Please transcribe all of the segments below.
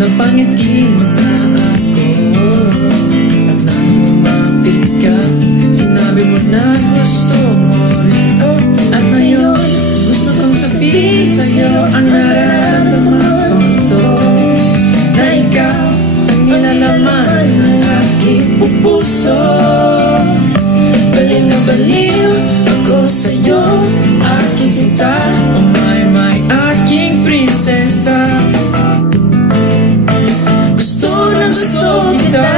napangiti mo na ako. At nang lumapit ka, sinabi mo na gusto mo rin. At ngayon, gusto kong sabihin sa'yo ang nararamdaman ko ito, na ikaw ang nilalaman ng aking puso. Baliw na baliw ako sa'yo, aking sinta. Oh my, aking prinsesa. Gusto na gusto kita,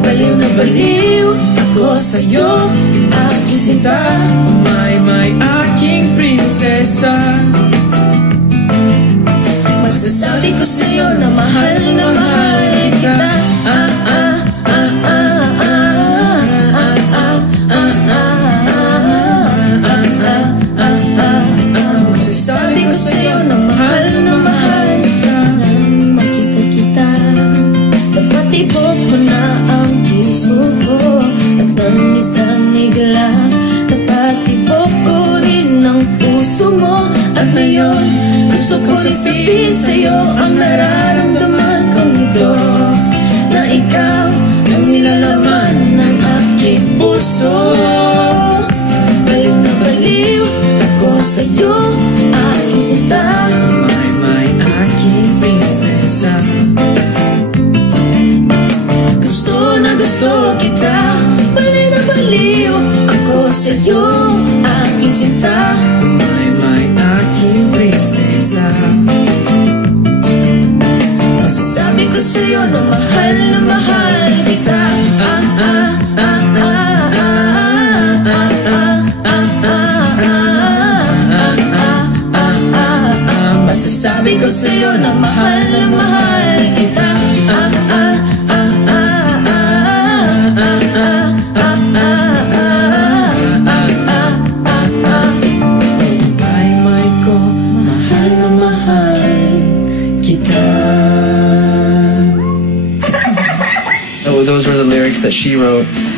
baliw na baliw ako sa'yo, aking sinta. Oh my, aking prinsesa. Masasabi ko sa'yo na mahal kita. Masasabi ko sa'yo na mahal kita. Nang makita kita, dapat ibot mo na ang puso ko. At ang isang nigla, dapat ibot ko rin ang puso mo. At ngayon, gusto ko rin sabihin sa'yo ang nararamdaman kong ito, na ikaw ang nilalaman ng aking puso. Baliw na baliw ako sa'yo, aking sinta. My, aking prinsesa. Gusto na gusto kita, baliw na baliw ako sa'yo, aking sinta. My, aking prinsesa. Masasabi ko sa'yo na mahal kita. Masasabi ko sa'yo na mahal kita. My ko, mahal na mahal kita. Oh, those were the lyrics that she wrote.